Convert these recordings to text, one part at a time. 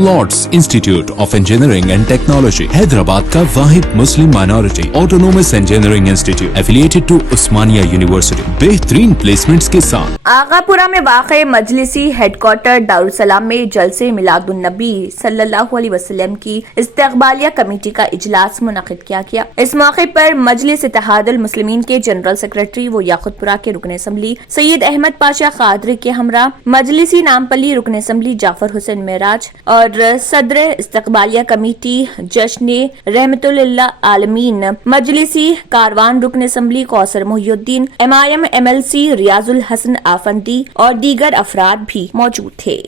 Lord's institute of engineering and technology Hyderabad का वाहिद मुस्लिम minority autonomous engineering institute affiliated to Osmania university बेहतरीन placements के साथ। आगापुरा में वाक़े मजलिसी हेडक्वार्टर दारुसलाम में जलसे मिलादुन्नबी सल्लल्लाहु अलैहि वसल्लम की इस्तकबालिया कमेटी का इजलास मुनक़िद किया गया। इस मौके पर मजलिस इत्तेहादुल मुस्लिमीन के जनरल सेक्रेटरी व याकुतपुरा के रुकन असम्बली सैयद अहमद पाशा कादरी के हमरा मजलिसी नामपली रुकन असम्बली जाफर हुसैन मेराज और सदर इस्तकबालिया कमेटी जश्न रहमतुल्लिल आलमीन मजलिसी कारवान रुकन assembly Kausar Mohiuddin MIM MLC Riyazul Hasan Afandi और दीगर अफराद भी मौजूद थे।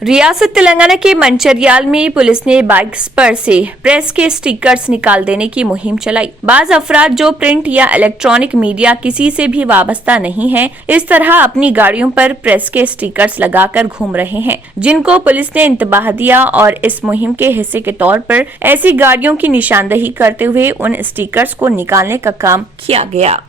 रियासत तेलंगाना के मंचरियाल में पुलिस ने बाइक्स पर से प्रेस के स्टिकर्स निकाल देने की मुहिम चलाई। बाज अफराद जो प्रिंट या इलेक्ट्रॉनिक मीडिया किसी से भी वाबस्ता नहीं है, इस तरह अपनी गाड़ियों पर प्रेस के स्टिकर्स लगाकर घूम रहे हैं, जिनको पुलिस ने इंतबाह दिया और इस मुहिम के हिस्से के तौर पर ऐसी गाड़ियों की निशानदही करते हुए उन स्टिकर्स को निकालने का काम किया गया।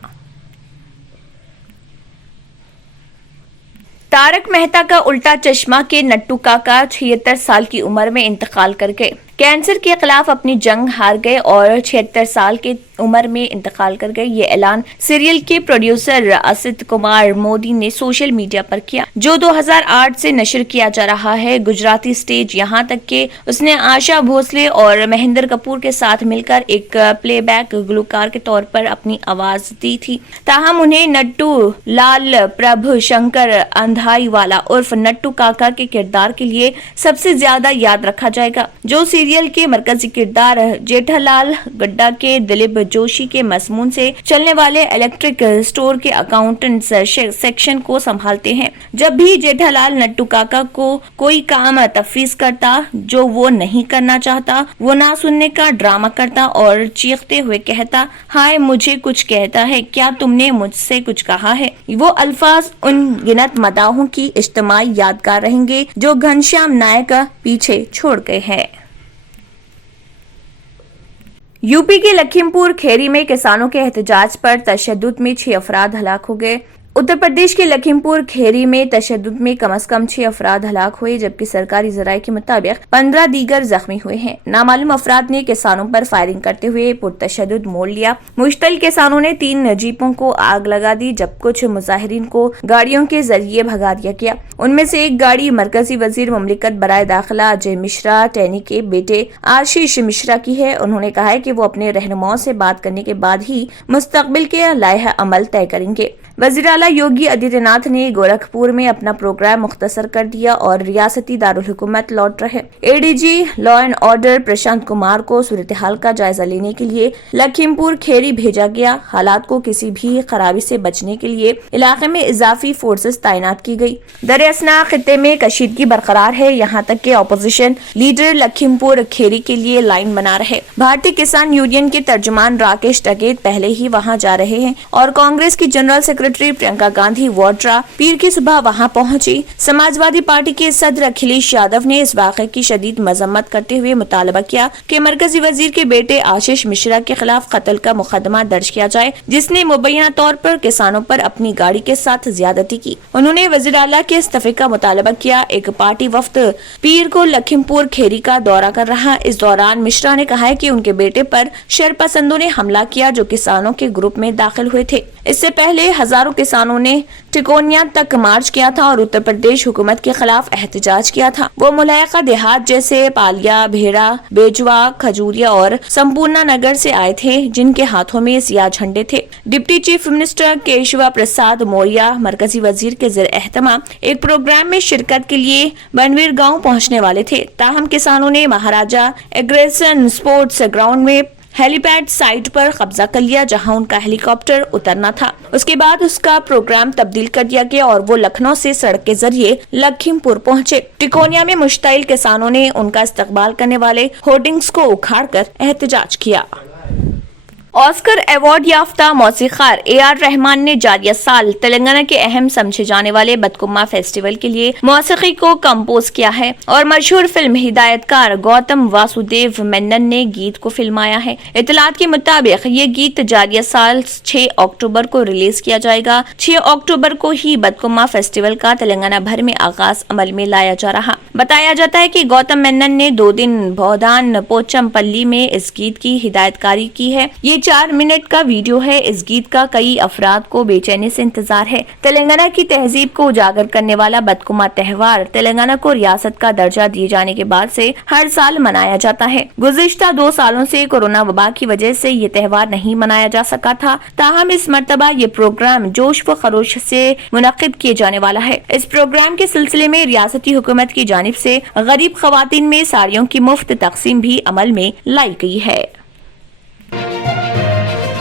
तारक मेहता का उल्टा चश्मा के नट्टू काका 76 साल की उम्र में इंतकाल कर गए। कैंसर के खिलाफ अपनी जंग हार गए और 76 साल की उम्र में इंतकाल कर गए। ये ऐलान सीरियल के प्रोड्यूसर असित कुमार मोदी ने सोशल मीडिया पर किया, जो 2008 से नशर किया जा रहा है। गुजराती स्टेज यहाँ तक कि उसने आशा भोसले और महेंद्र कपूर के साथ मिलकर एक प्लेबैक गुलकार के तौर पर अपनी आवाज दी थी। ताहम उन्हें नट्टू लाल प्रभु शंकर अंधाईवाला उर्फ नट्टू काका के किरदार के लिए सबसे ज्यादा याद रखा जाएगा, जो सीरियल के मरकजी किरदार जेठालाल गड्ढा के दिलीप जोशी के मजमून से चलने वाले इलेक्ट्रिक स्टोर के अकाउंटेंट सेक्शन को संभालते हैं। जब भी जेठालाल नट्टू काका को कोई काम तफवीज करता जो वो नहीं करना चाहता, वो ना सुनने का ड्रामा करता और चीखते हुए कहता, हाय मुझे कुछ कहता है, क्या तुमने मुझसे कुछ कहा है। वो अल्फाज उन गिनत मदाहों की इज्तिमाई यादगार रहेंगे जो घनश्याम नायक पीछे छोड़ गए हैं। यूपी के लखीमपुर खेरी में किसानों के एहतजाज पर तशद्दुद में 6 अफराद हलाक हो गए। उत्तर प्रदेश के लखीमपुर खेरी में तशद्दुद में कम से कम 6 अफराद हलाक हुए, जबकि सरकारी जराये के मुताबिक 15 दीगर जख्मी हुए हैं। नामालूम अफराद ने किसानों पर फायरिंग करते हुए पुरतशद्दुद मोड़ लिया। मुश्तल किसानों ने 3 जीपों को आग लगा दी, जब कुछ मुजाहिरीन को गाड़ियों के जरिए भगा दिया गया। उनमें से एक गाड़ी मरकजी वजीर ममलिकत बराए दाखिला अजय मिश्रा टैनी के बेटे आशीष मिश्रा की है। उन्होंने कहा है कि वो अपने रहनुमाओं से बात करने के बाद ही मुस्तकबिल के लाइह अमल तय करेंगे। वज़ीर आला योगी आदित्यनाथ ने गोरखपुर में अपना प्रोग्राम मुख्तसर कर दिया और रियासती दारुल हुकूमत लौट रहे ADG law and order Prashant Kumar को सूरत हाल का जायजा लेने के लिए लखीमपुर खेरी भेजा गया। हालात को किसी भी खराबी से बचने के लिए इलाके में इजाफी फोर्सेस तैनात की गई। दरअसल खित्ते में कशीदगी बरकरार है, यहाँ तक के अपोजिशन लीडर लखीमपुर खेरी के लिए लाइन बना रहे। भारतीय किसान यूनियन के तर्जुमान राकेश टकेत पहले ही वहाँ जा रहे हैं और कांग्रेस की जनरल सेक्रेटरी प्रियंका गांधी वाड्रा पीर की सुबह वहां पहुंची। समाजवादी पार्टी के सदर अखिलेश यादव ने इस वाक़े की शदीद मजम्मत करते हुए मुतालबा किया कि मरकजी वजीर के बेटे आशीष मिश्रा के खिलाफ कत्ल का मुकदमा दर्ज किया जाए, जिसने मुबैना तौर पर किसानों पर अपनी गाड़ी के साथ ज्यादती की। उन्होंने वज़ीर आला के इस्तीफे का मुतालबा किया। एक पार्टी वफ्द पीर को लखीमपुर खेरी का दौरा कर रहा। इस दौरान मिश्रा ने कहा है कि उनके बेटे पर शरपसंदों ने हमला किया जो किसानों के ग्रुप में दाखिल हुए थे। इससे पहले हजारों किसानों ने टिकोनिया तक मार्च किया था और उत्तर प्रदेश हुकूमत के खिलाफ एहतजाज किया था। वो मुलायका देहात जैसे पालिया, भेड़ा, बेजवा, खजूरिया और संपूर्णा नगर से आए थे, जिनके हाथों में सियाह झंडे थे। Deputy chief minister Keshav Prasad Maurya मरकजी वजीर के ज़ेर एहतमाम एक प्रोग्राम में शिरकत के लिए बनवीर गाँव पहुँचने वाले थे। ताहम किसानों ने महाराजा एग्रेसन स्पोर्ट्स ग्राउंड में हेलीपैड साइट पर कब्जा कर लिया, जहां उनका हेलीकॉप्टर उतरना था। उसके बाद उसका प्रोग्राम तब्दील कर दिया गया और वो लखनऊ से सड़क के जरिए लखीमपुर पहुंचे। टिकोनिया में मुश्ताइल किसानों ने उनका इस्तकबाल करने वाले होर्डिंग्स को उखाड़कर एहतजाज किया। ऑस्कर अवार्ड याफ्ता मौसीकार ए.आर. रहमान ने जारिया साल तेलंगाना के अहम समझे जाने वाले बतकुम्मा फेस्टिवल के लिए मौसीकी को कंपोज किया है और मशहूर फिल्म हिदायतकार गौतम वासुदेव मेनन ने गीत को फिल्माया है। इतलात के मुताबिक ये गीत जारिया साल 6 अक्टूबर को रिलीज किया जाएगा। 6 अक्टूबर को ही बतकुम्मा फेस्टिवल का तेलंगाना भर में आगाज अमल में लाया जा रहा। बताया जाता है कि गौतम मेनन ने 2 दिन बौदान पोचमपल्ली में इस गीत की हिदायतकारी की है। ये 4 मिनट का वीडियो है। इस गीत का कई अफराद को बेचैनी से इंतजार है। तेलंगाना की तहजीब को उजागर करने वाला बतकुम्मा त्योहार तेलंगाना को रियासत का दर्जा दिए जाने के बाद से हर साल मनाया जाता है। गुज़िश्ता 2 सालों से कोरोना वबा की वजह से ये त्योहार नहीं मनाया जा सका था। ताहम इस मर्तबा ये प्रोग्राम जोश व खरोश से मुनक्किद किए जाने वाला है। इस प्रोग्राम के सिलसिले में रियासती हुकूमत की जानिब से गरीब खवातीन में साड़ियों की मुफ्त तकसीम भी अमल में लाई गई है।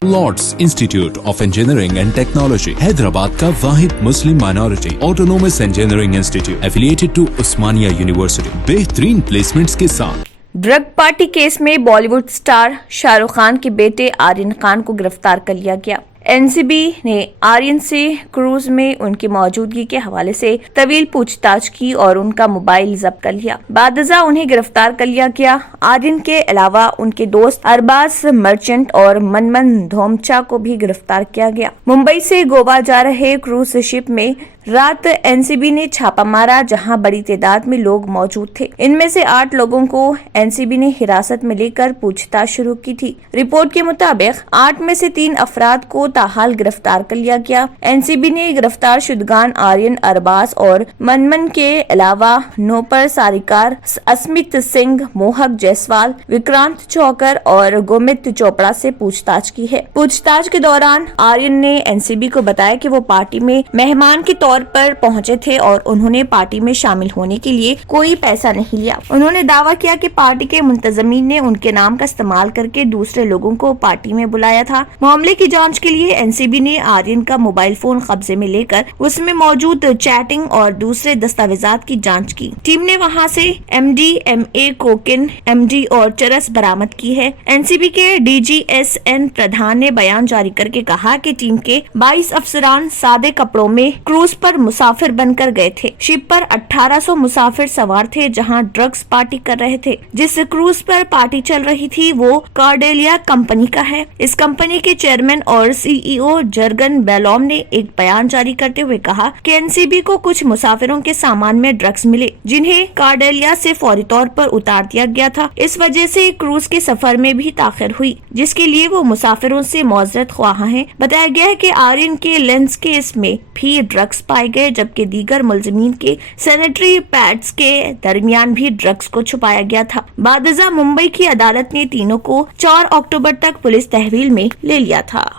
Lords institute of engineering and technology Hyderabad का वाहिद मुस्लिम minority autonomous engineering institute affiliated to Osmania university बेहतरीन प्लेसमेंट्स के साथ। ड्रग पार्टी केस में बॉलीवुड स्टार शाहरुख खान के बेटे आर्यन खान को गिरफ्तार कर लिया गया। एनसीबी ने आर्यन से क्रूज में उनकी मौजूदगी के हवाले से तवील पूछताछ की और उनका मोबाइल जब्त कर लिया। बादजा उन्हें गिरफ्तार कर लिया गया। आर्यन के अलावा उनके दोस्त अरबाज मर्चेंट और मनमन धोमचा को भी गिरफ्तार किया गया। मुंबई से गोवा जा रहे क्रूज शिप में रात एनसीबी ने छापा मारा, जहां बड़ी तादाद में लोग मौजूद थे। इनमें से 8 लोगों को एनसीबी ने हिरासत में लेकर पूछताछ शुरू की थी। रिपोर्ट के मुताबिक 8 में से 3 अफराद को ताहाल गिरफ्तार कर लिया गया। एनसीबी ने गिरफ्तार शुदगान आर्यन, अरबाज और मनमन के अलावा नोपर सारिकार, अस्मित सिंह, मोहक जायसवाल, विक्रांत चौकर और गोमित चोपड़ा से पूछताछ की है। पूछताछ के दौरान आर्यन ने एनसीबी को बताया कि वो पार्टी में मेहमान के तौर पर पहुंचे थे और उन्होंने पार्टी में शामिल होने के लिए कोई पैसा नहीं लिया। उन्होंने दावा किया कि पार्टी के मुंतजमीन ने उनके नाम का इस्तेमाल करके दूसरे लोगों को पार्टी में बुलाया था। मामले की जांच के लिए एनसीबी ने आर्यन का मोबाइल फोन कब्जे में लेकर उसमें मौजूद चैटिंग और दूसरे दस्तावेजात की जांच की। टीम ने वहां से MDMA, कोकिन, MD और चरस बरामद की है। एनसीबी के DGSN प्रधान ने बयान जारी करके कहा कि टीम के 22 अफसरान सादे कपड़ों में क्रूज पर मुसाफिर बनकर गए थे। शिप पर 1800 मुसाफिर सवार थे, जहां ड्रग्स पार्टी कर रहे थे। जिस क्रूज पर पार्टी चल रही थी वो कार्डेलिया कंपनी का है। इस कंपनी के चेयरमैन और CEO जर्गन बेलोम ने एक बयान जारी करते हुए कहा कि एनसीबी को कुछ मुसाफिरों के सामान में ड्रग्स मिले, जिन्हें कार्डेलिया से फौरी तौर पर उतार दिया गया था। इस वजह से क्रूज के सफर में भी ताखिर हुई, जिसके लिए वो मुसाफिरों से मौजरत ख्वाह हैं। बताया गया है कि आर्यन के लेंस केस में भी ड्रग्स पाए गए, जबकि दीगर मुलजिमीन के सैनिटरी पैड्स के दरमियान भी ड्रग्स को छुपाया गया था। बादजा मुंबई की अदालत ने तीनों को 4 अक्टूबर तक पुलिस तहवील में ले लिया था।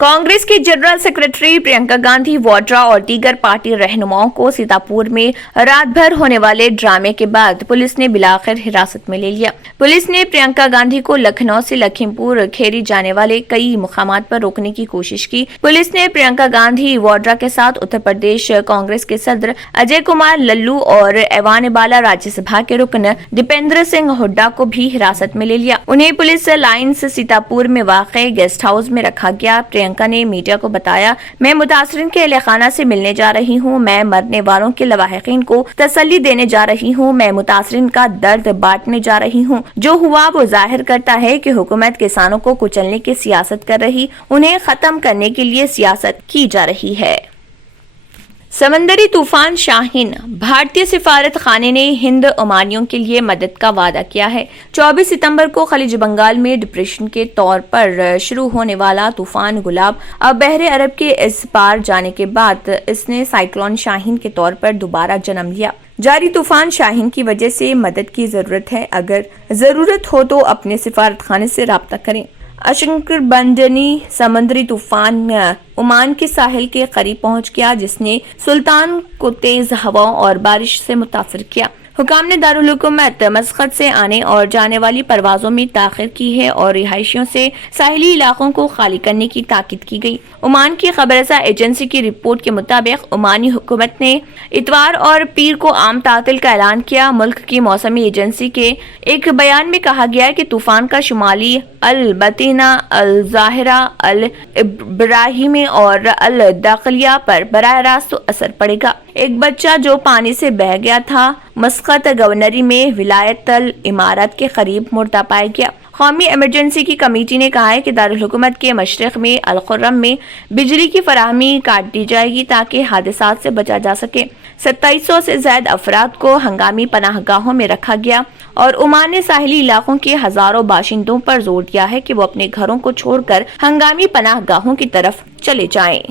कांग्रेस की जनरल सेक्रेटरी प्रियंका गांधी वाड्रा और दीगर पार्टी रहनुमाओं को सीतापुर में रात भर होने वाले ड्रामे के बाद पुलिस ने बिलाखिर हिरासत में ले लिया। पुलिस ने प्रियंका गांधी को लखनऊ से लखीमपुर खेरी जाने वाले कई मुकामात पर रोकने की कोशिश की। पुलिस ने प्रियंका गांधी वाड्रा के साथ उत्तर प्रदेश कांग्रेस के सदर अजय कुमार लल्लू और ऐवान बाला राज्यसभा के रुकन दीपेंद्र सिंह हुड्डा को भी हिरासत में ले लिया। उन्हें पुलिस लाइन्स सीतापुर में वाक़ई गेस्ट हाउस में रखा गया। प्रियंका ने मीडिया को बताया, मैं मुतासरीन के अहले खाना से मिलने जा रही हूँ। मैं मरने वालों के लवाहिकीन को तसल्ली देने जा रही हूँ। मैं मुतासरीन का दर्द बांटने जा रही हूँ। जो हुआ वो जाहिर करता है कि हुकूमत किसानों को कुचलने की सियासत कर रही, उन्हें खत्म करने के लिए सियासत की जा रही है। समंदरी तूफान शाहीन, भारतीय सिफारत खाने ने हिंद ओमानियों के लिए मदद का वादा किया है। 24 सितंबर को खलीज बंगाल में डिप्रेशन के तौर पर शुरू होने वाला तूफान गुलाब अब बहरे अरब के इस पार जाने के बाद इसने साइक्लोन शाहीन के तौर पर दोबारा जन्म लिया। जारी तूफान शाहीन की वजह से मदद की जरूरत है। अगर जरूरत हो तो अपने सिफारत खाने से राब्ता करें। अशंकरबंदनी समंदरी तूफान ओमान के साहिल के करीब पहुंच गया, जिसने सुल्तान को तेज हवाओं और बारिश से मुतासर किया। हुकाम ने दारुल हुकूमत मस्कत से आने और जाने वाली परवाजों में ताखिर की है और रिहायशियों से साहिली इलाकों को खाली करने की ताकीद की गई। ओमान की खबरसा एजेंसी की रिपोर्ट के मुताबिक ओमानी हुकूमत ने इतवार और पीर को आम तातिल का ऐलान किया। मुल्क की मौसमी एजेंसी के एक बयान में कहा गया है कि तूफान का शुमाली अल बतीना, अल जाहिरा, अल इब्राहिमी और अल दाखिलिया पर बराह रास्त असर पड़ेगा। एक बच्चा जो पानी से बह गया था मस्कत गवर्नरी में विलायत अल इमारत के करीब मुर्दा पाया गया। कौमी एमरजेंसी की कमेटी ने कहा है कि दारुल हुकूमत के मशरक में अल खुर्रम में बिजली की फराहमी काट दी जाएगी ताकि हादसात से बचा जा सके। 2700 से ज्यादा अफराद को हंगामी पनाहगाहों में रखा गया और ओमान ने साहिली इलाकों के हजारों बाशिंदों पर जोर दिया है कि वो अपने घरों को छोड़कर हंगामी पनाहगाहों की तरफ चले जाएं।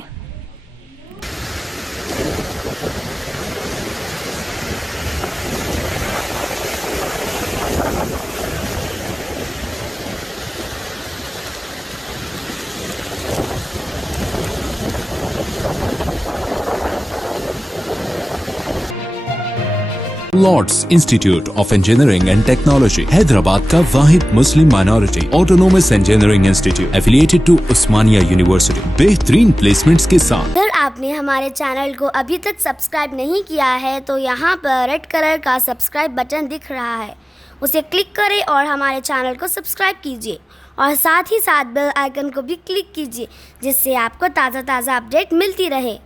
Lords institute of engineering and technology, Hyderabad का वाहिद मुस्लिम minority autonomous engineering institute affiliated to Osmania university, बेहतरीन प्लेसमेंट्स के साथ। अगर आपने हमारे चैनल को अभी तक सब्सक्राइब नहीं किया है तो यहाँ पर रेड कलर का सब्सक्राइब बटन दिख रहा है, उसे क्लिक करें और हमारे चैनल को सब्सक्राइब कीजिए और साथ ही साथ बेल आइकन को भी क्लिक कीजिए जिससे आपको ताज़ा अपडेट मिलती रहे।